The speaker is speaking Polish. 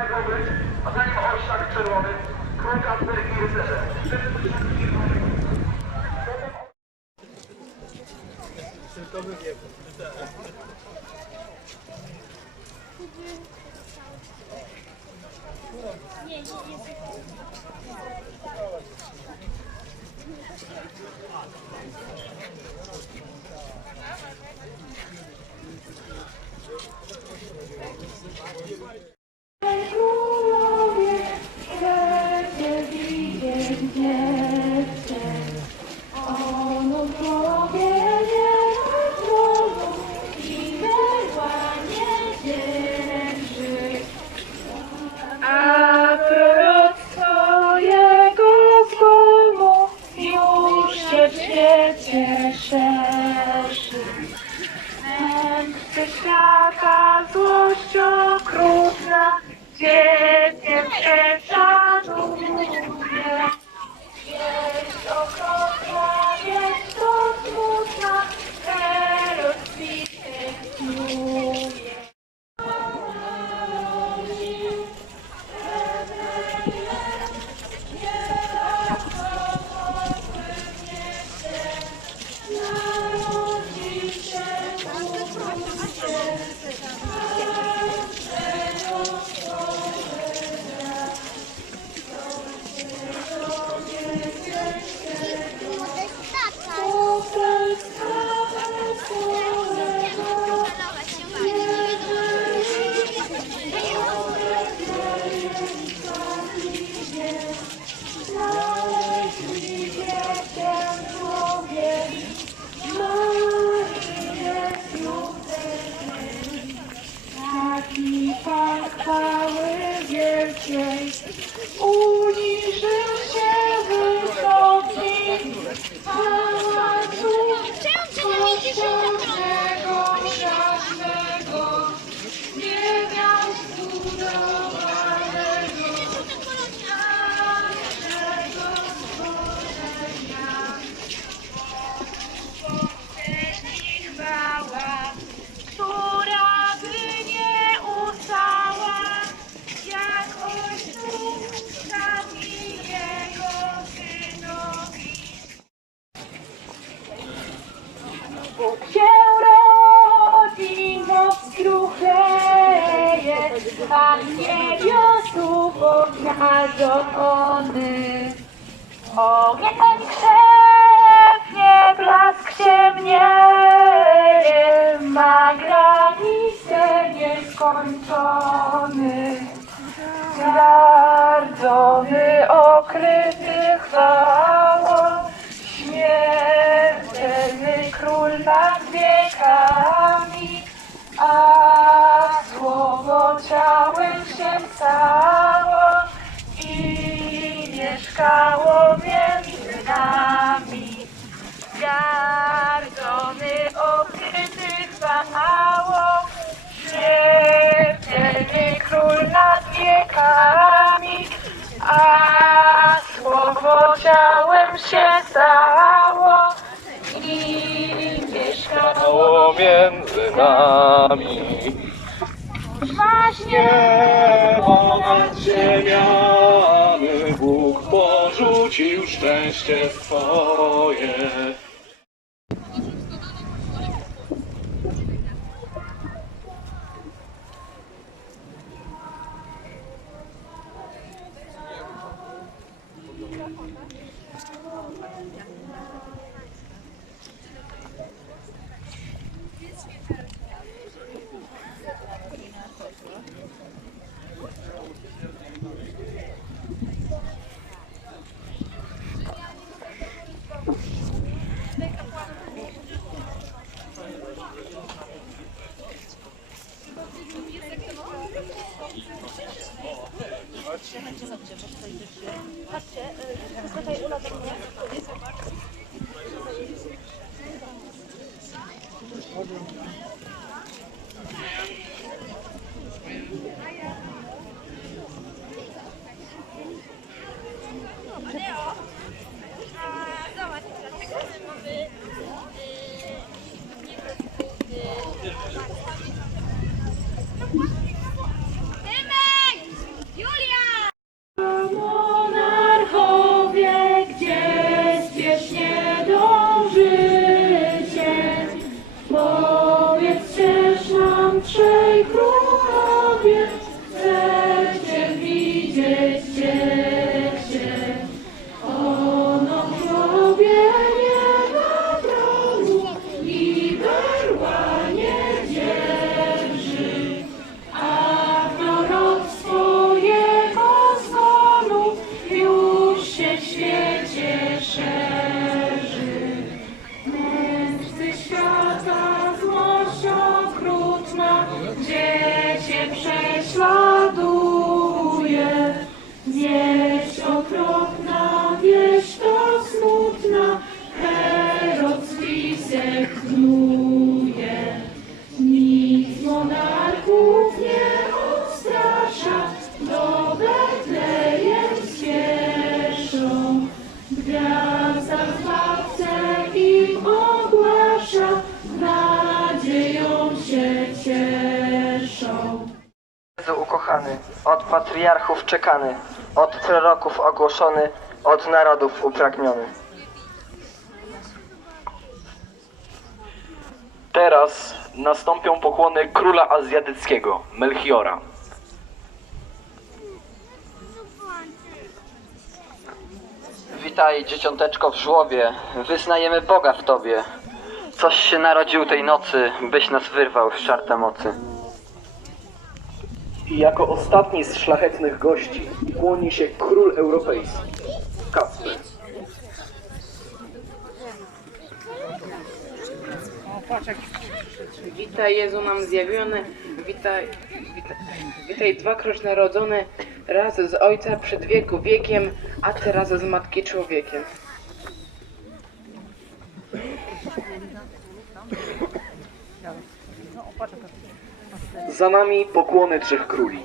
mogło być, a za nim orszak czerwony, król Kasper i rycerze. Królowie, Mędrcy świata złość okrutna, dzieckiem uniżył się wysoki, pałacu kruchleje, Pan niebiosów obnażony. Ogień krzewnie, blask ciemnieje, ma granicę nieskończony. Gardzony, okryty chwałą, śmiertelny król nad wiekami, między nami. właśnie Ponad ziemiany Bóg porzucił szczęście swoje. Chodźcie, bo tutaj też się... Patrzcie, y, tutaj Ula do mnie. Thank you. here? Ukochany, od patriarchów czekany, od proroków ogłoszony, od narodów upragniony. Teraz nastąpią pokłony króla azjatyckiego, Melchiora. Witaj, dzieciąteczko w żłobie, wyznajemy Boga w Tobie. Coś się narodził tej nocy, byś nas wyrwał z czarta mocy. I jako ostatni z szlachetnych gości kłoni się król europejski, Kacper. Witaj Jezu nam zjawiony, witaj, witaj, witaj dwakroć narodzony, raz z Ojca przed wieku wiekiem, a teraz z Matki człowiekiem. Za nami pokłony trzech króli.